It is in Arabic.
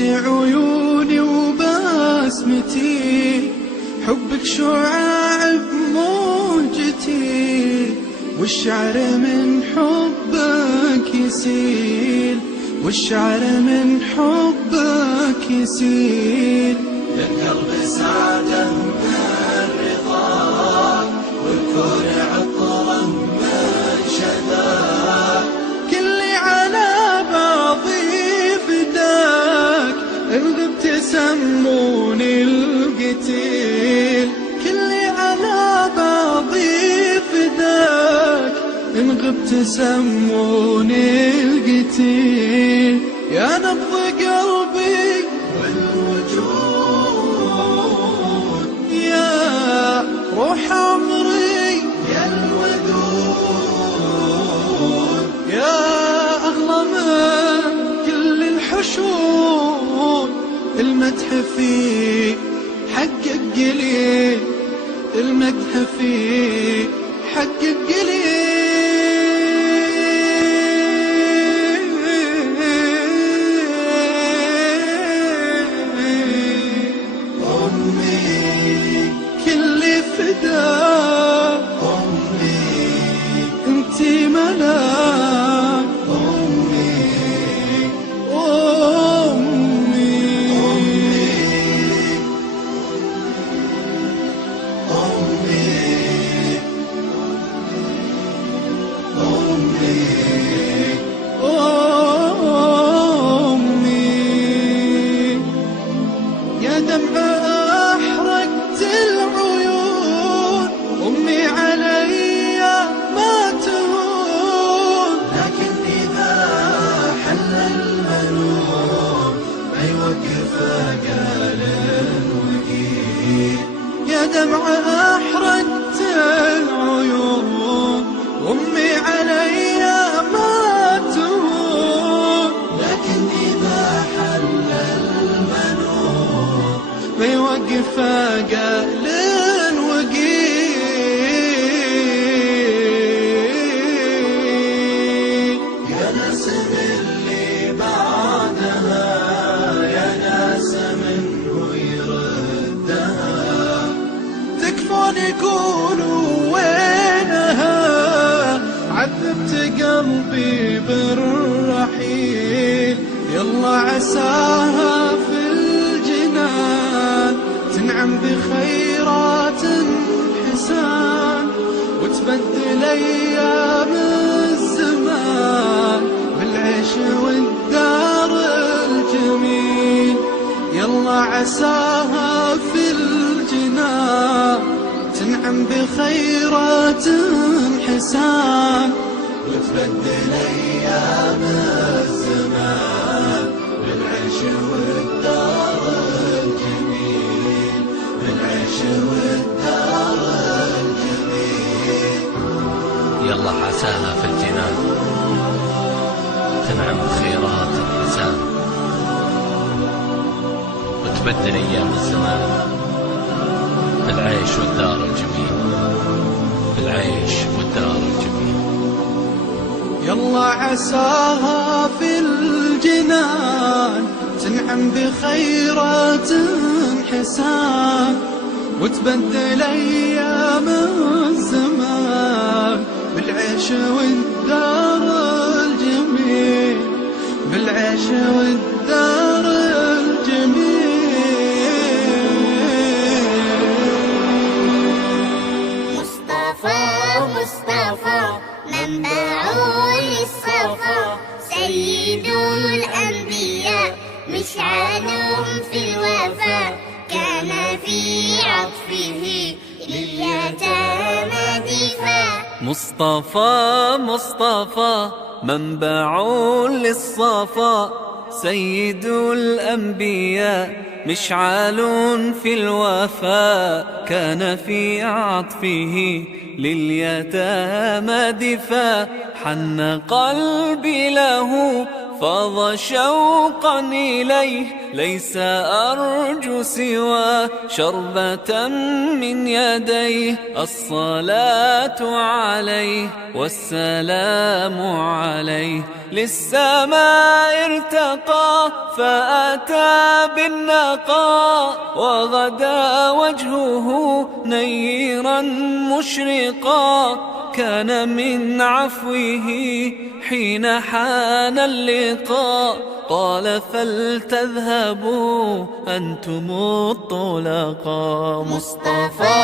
وانت عيوني وبسمتي، حبك شعاع بموجتي، والشعر من حبك يسيل، والشعر من حبك يسيل. القلب سعادة من رضاك، والكون عطره من شذاك. كلي على بعضي فداك، إن غبت سموني القتيل. كلي على بعضي فداك، إن غبت سموني القتيل. يا نبض قلبي والوجود، يا روح عمري، يا الودود، يا أغلى من كل الحشود. المدح فيك حقك قليل، المدح فيك حقك قليل. كل فداك أمي، انتي ملاك أمي، أمي. أمي يا دمع أحرقت العيون، أمي علي ما تهون. لكن إذا حل المنون ما يوقف قال وقيل. يا دمع أحرقت العيون، أمي علي ما تهون. لكن إذا حل المنون بيوقف قال وقيل. يا ناس اللي بعدها، يا ناس منه يردها. تكفون يقولوا وينها، عذبت قلبي بالرحيل. يلا عساها في الجنان تنعم بخيرات حسان، وتبدل أيام الزمان بالعيش والدار الجميل. يلا عساها في الجنان تنعم بخيرات حسان، وتبدل أيام الزمان بالعيش والدار الجميل، بالعيش والدار الجميل. يلا عساها في الجنان تنعم بخيرات الحسان، وتبدل أيام الزمان بالعيش والدار الجميل، بالعيش والدار الجميل. يلا عساها في الجنان تنعم بخيرات حسان، وتبدل أيام الزمان بالعيش والدار الجميل، بالعيش والدار الجميل. مصطفى مصطفى منبع للصفا، سيد الأنبياء مشعلهم في الوفا، كان في عطفه لليتامى دفاع. مصطفى مصطفى منبع للصفا، سيد الأنبياء مشعل في الوفاء، كان في عطفه لليتامى دفاع. حن قلبي له فاض شوقا إليه ليس أرجو سوى شربة من يديه الصلاة عليه والسلام عليه للسماء ارتقى فأتى بالنقاء وغدا وجهه نيرا مشرقا كان من عفوه حين حان اللقاء قال فلتذهبوا أنتم الطلقاء. مصطفى